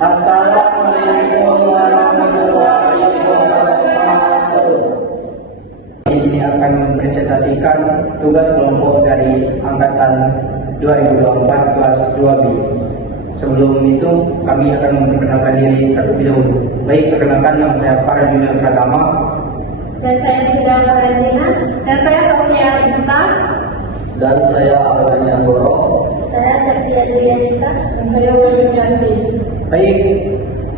Assalamualaikum warahmatullahi wabarakatuh. Di sini akan mempresentasikan tugas kelompok dari angkatan 2024 kelas 2B. Sebelum itu, kami akan memperkenalkan diri terlebih dahulu. Baik, perkenalkan, nama saya Farhan Junior Pratama. Dan saya juga Valentina. Dan saya Sofia Ista. Dan saya Alvania Goro. Saya Septia Dianita. Dan saya Wahyu Yanti. Baik,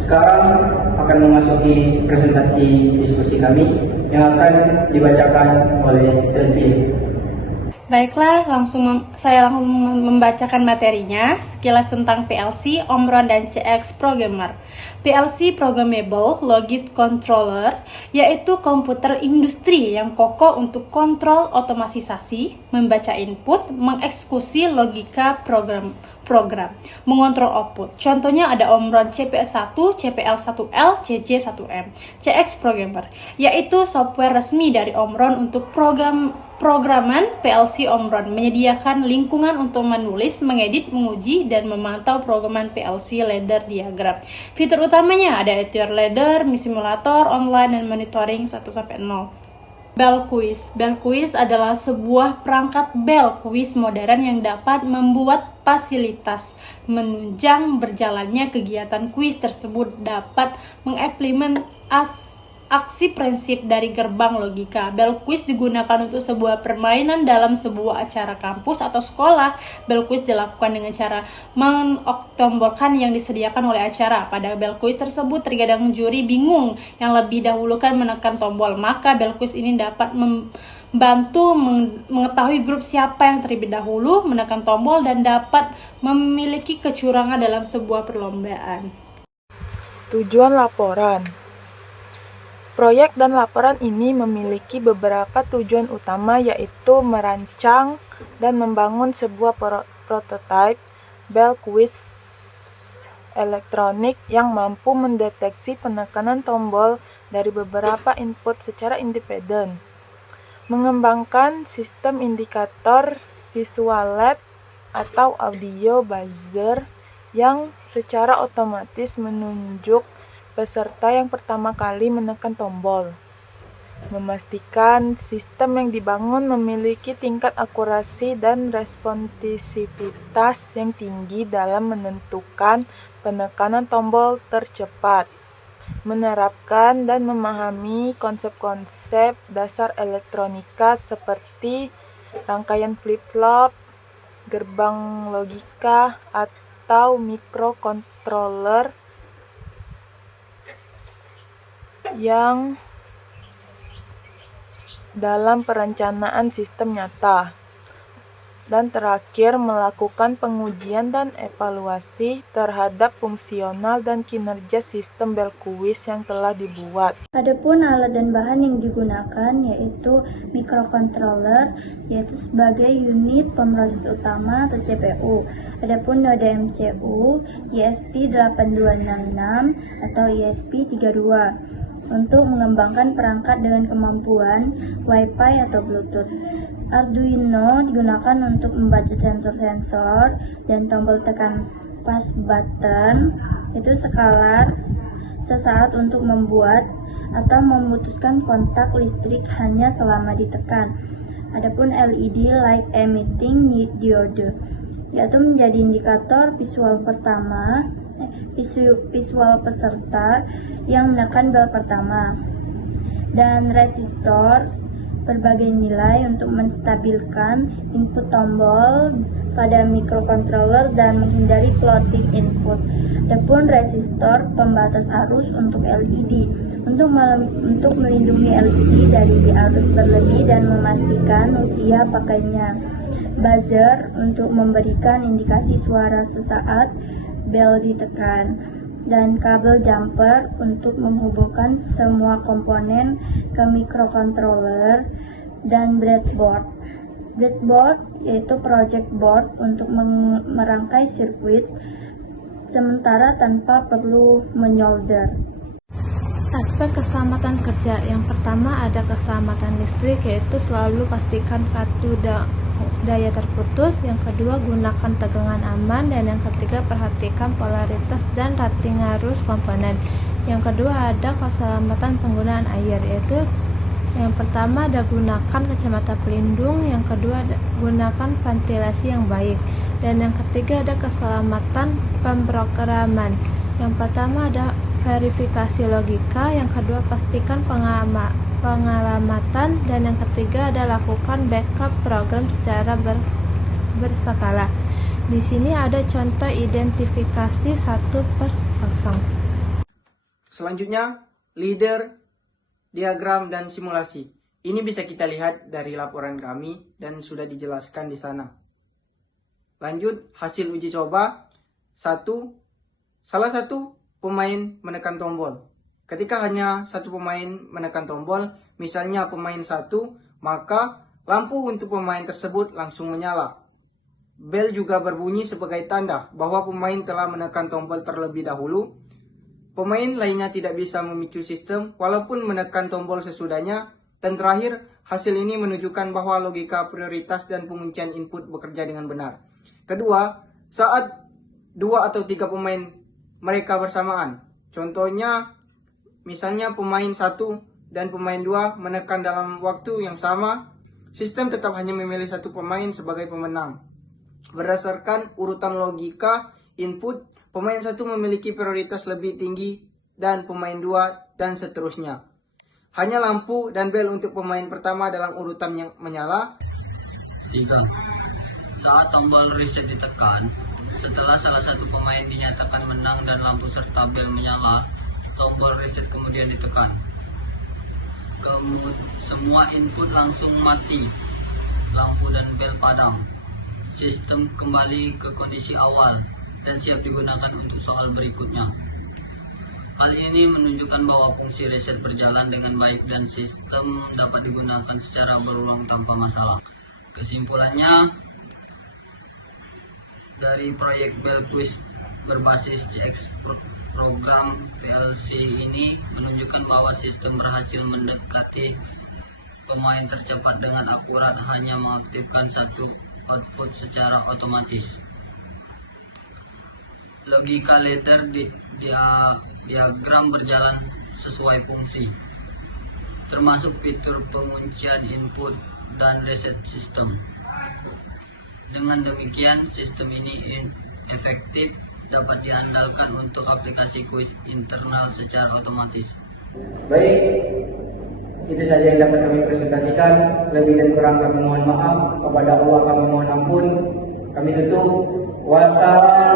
sekarang akan memasuki presentasi diskusi kami yang akan dibacakan oleh Sylvia. Baiklah, saya langsung membacakan materinya. Sekilas tentang PLC, Omron dan CX Programmer. PLC Programmable Logic Controller, yaitu komputer industri yang kokoh untuk kontrol otomatisasi, membaca input, mengeksekusi logika program, mengontrol output. Contohnya ada Omron CPS1, CPL1L, CJ1M. CX Programmer, yaitu software resmi dari Omron untuk programan PLC Omron, menyediakan lingkungan untuk menulis, mengedit, menguji, dan memantau programan PLC ladder diagram. Fitur utamanya ada editor ladder, simulator, online, dan monitoring 1-0. Bell Quiz. Bell Quiz adalah sebuah perangkat bell quiz modern yang dapat membuat fasilitas menunjang berjalannya kegiatan kuis tersebut, dapat mengimplementasikan aksi prinsip dari gerbang logika. Bell Quiz digunakan untuk sebuah permainan dalam sebuah acara kampus atau sekolah. Bell Quiz dilakukan dengan cara mengoktombolkan yang disediakan oleh acara. Pada Bell Quiz tersebut terkadang juri bingung yang lebih dahulu kan menekan tombol. Maka Bell Quiz ini dapat membantu mengetahui grup siapa yang terlebih dahulu menekan tombol dan dapat memiliki kecurangan dalam sebuah perlombaan. Tujuan laporan. Proyek dan laporan ini memiliki beberapa tujuan utama, yaitu merancang dan membangun sebuah prototipe Bell Quiz elektronik yang mampu mendeteksi penekanan tombol dari beberapa input secara independen, mengembangkan sistem indikator visual LED atau audio buzzer yang secara otomatis menunjuk peserta yang pertama kali menekan tombol, memastikan sistem yang dibangun memiliki tingkat akurasi dan responsivitas yang tinggi dalam menentukan penekanan tombol tercepat, menerapkan dan memahami konsep-konsep dasar elektronika seperti rangkaian flip-flop, gerbang logika, atau microcontroller yang dalam perencanaan sistem nyata. Dan terakhir, melakukan pengujian dan evaluasi terhadap fungsional dan kinerja sistem Bell Quiz yang telah dibuat. Adapun alat dan bahan yang digunakan yaitu microcontroller, yaitu sebagai unit pemroses utama atau CPU. Adapun node MCU ESP8266 atau ESP32 untuk mengembangkan perangkat dengan kemampuan Wi-Fi atau Bluetooth. Arduino digunakan untuk membaca sensor-sensor dan tombol tekan pas button, itu skala sesaat untuk membuat atau memutuskan kontak listrik hanya selama ditekan. Adapun LED light emitting diode, yaitu menjadi indikator visual peserta yang menekan bel pertama, dan resistor berbagai nilai untuk menstabilkan input tombol pada microcontroller dan menghindari floating input. Adapun resistor pembatas arus untuk LED untuk melindungi LED dari arus berlebih dan memastikan usia pakainya. Buzzer untuk memberikan indikasi suara sesaat bel ditekan, dan kabel jumper untuk menghubungkan semua komponen ke microcontroller, dan breadboard. Breadboard yaitu project board untuk merangkai sirkuit sementara tanpa perlu menyolder. Aspek keselamatan kerja. Yang pertama ada keselamatan listrik, yaitu selalu pastikan katuda daya terputus, yang kedua gunakan tegangan aman, dan yang ketiga perhatikan polaritas dan rating arus komponen. Yang kedua ada keselamatan penggunaan air, yaitu yang pertama ada gunakan kacamata pelindung, yang kedua ada gunakan ventilasi yang baik, dan yang ketiga ada keselamatan pemrograman. Yang pertama ada verifikasi logika, yang kedua pastikan pengalamatan, dan yang ketiga ada lakukan backup program secara berskala. Di sini ada contoh identifikasi 1/0. Selanjutnya, leader, diagram, dan simulasi. Ini bisa kita lihat dari laporan kami dan sudah dijelaskan di sana. Lanjut, hasil uji coba. 1. Salah satu pemain menekan tombol. Ketika hanya satu pemain menekan tombol, misalnya pemain 1, maka lampu untuk pemain tersebut langsung menyala. Bel juga berbunyi sebagai tanda bahwa pemain telah menekan tombol terlebih dahulu. Pemain lainnya tidak bisa memicu sistem walaupun menekan tombol sesudahnya. Dan terakhir, hasil ini menunjukkan bahwa logika prioritas dan penguncian input bekerja dengan benar. Kedua, saat 2 atau 3 pemain mereka bersamaan. Contohnya, misalnya pemain 1 dan pemain 2 menekan dalam waktu yang sama, sistem tetap hanya memilih satu pemain sebagai pemenang. Berdasarkan urutan logika input, pemain 1 memiliki prioritas lebih tinggi dan pemain 2 dan seterusnya. Hanya lampu dan bel untuk pemain pertama dalam urutan yang menyala. 3. Saat tombol reset ditekan, setelah salah satu pemain dinyatakan menang dan lampu serta bel menyala, tombol reset kemudian ditekan. Semua input langsung mati, lampu dan bel padam. Sistem kembali ke kondisi awal dan siap digunakan untuk soal berikutnya. Hal ini menunjukkan bahwa fungsi reset berjalan dengan baik dan sistem dapat digunakan secara berulang tanpa masalah. Kesimpulannya, dari proyek Belquiz berbasis CX program PLC ini menunjukkan bahwa sistem berhasil mendekati pemain tercepat dengan akurat hanya mengaktifkan satu output secara otomatis. Logika ladder diagram berjalan sesuai fungsi, termasuk fitur penguncian input dan reset sistem. Dengan demikian, sistem ini efektif dapat diandalkan untuk aplikasi kuis internal secara otomatis. Baik, itu saja yang dapat kami presentasikan. Lebih dan kurang kami mohon maaf. Kepada Allah kami mohon ampun. Kami tutup. Wassalam.